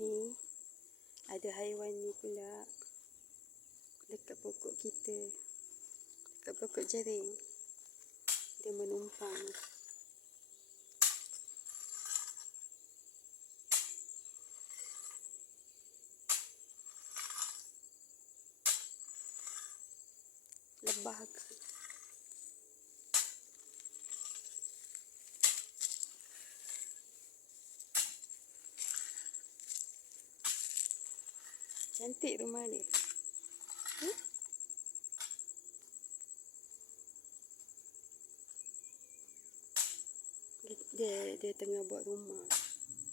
Ni ada haiwan ni pula dekat pokok kita, dekat pokok jering. Dia menumpang. Lebah ke? Cantik rumah dia. Dia tengah buat rumah.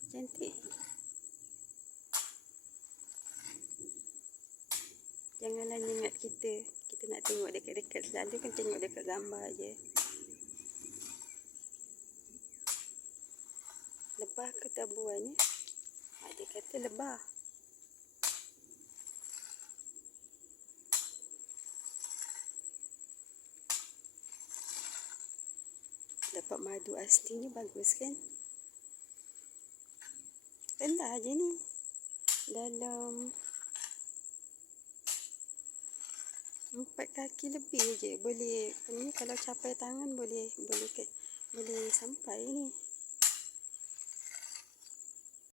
Cantik. Janganlah ingat kita nak tengok dekat-dekat, selalu kan tengok dekat gambar je. Lebah ke tabuan ni? Dia kata lebah. Dapat madu asli ni bagus kan? Rendah je ni. Dalam 4 kaki lebih je. Boleh ni, kalau capai tangan boleh sampai ni.